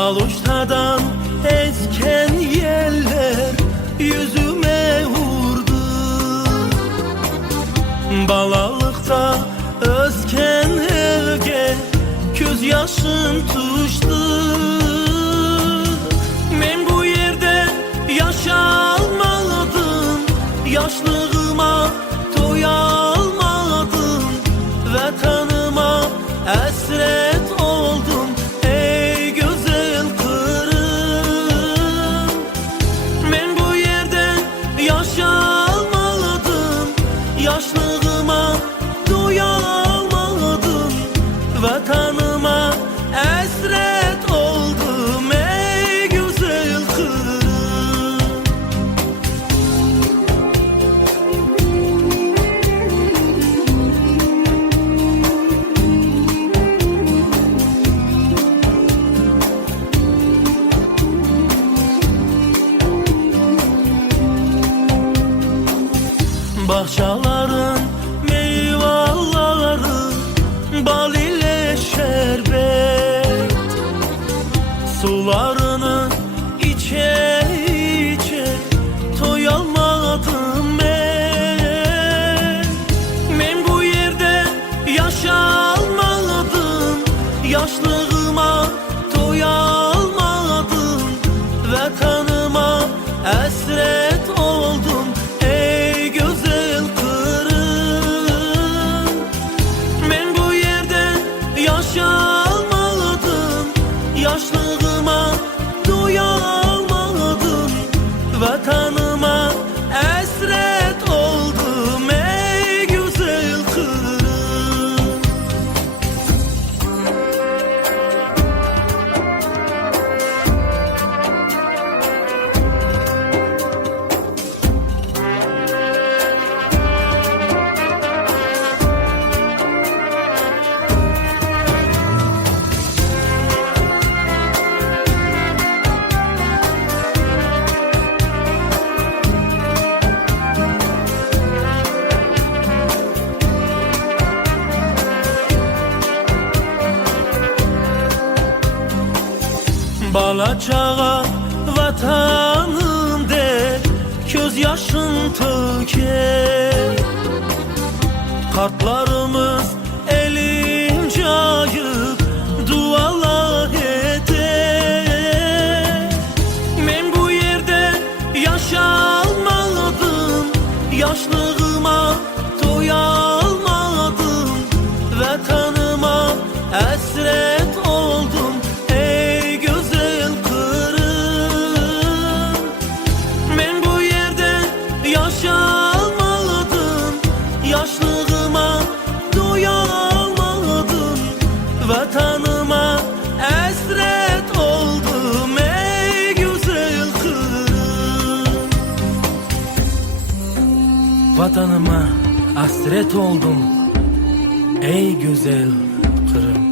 Aluştadan esken yeller yüzüme vurdu. Balalıkta özken evge göz yaşım tuştu. Men bu yerde yaşalmadım, yaşlığıma doyalmadım. Vatanıma esret oldum ey güzel Kırım. Men bu yerde yaşalmadım, yaşlığıma doyalmadım. Vatanıma esret oldum ey güzel Kırım. Bahçelerin meyveleri bal ile şerbet, sularını içe içe doyalmadım ben. Men bu yerde yaşalmadım, yaşlığıma doyalmadım. Vatanıma esret oldum ey güzel Kırım. Men bu yerde yaşalmadım, yaşlığıma doyalmadım. Vatanıma esret oldum ey güzel Kırım. Balacağa vatanım de göz yaşın töker. Kartlarımız elince ayıp dualar eder. Men bu yerde yaşalmadım, yaşlığıma doyalmadım. Vatanıma esret oldum ey güzel Kırım. Men bu yerde yaşalmadım, yaşlığıma doyalmadım. Vatanıma esret oldum ey güzel Kırım. Vatanıma hasret oldum ey güzel Kırım.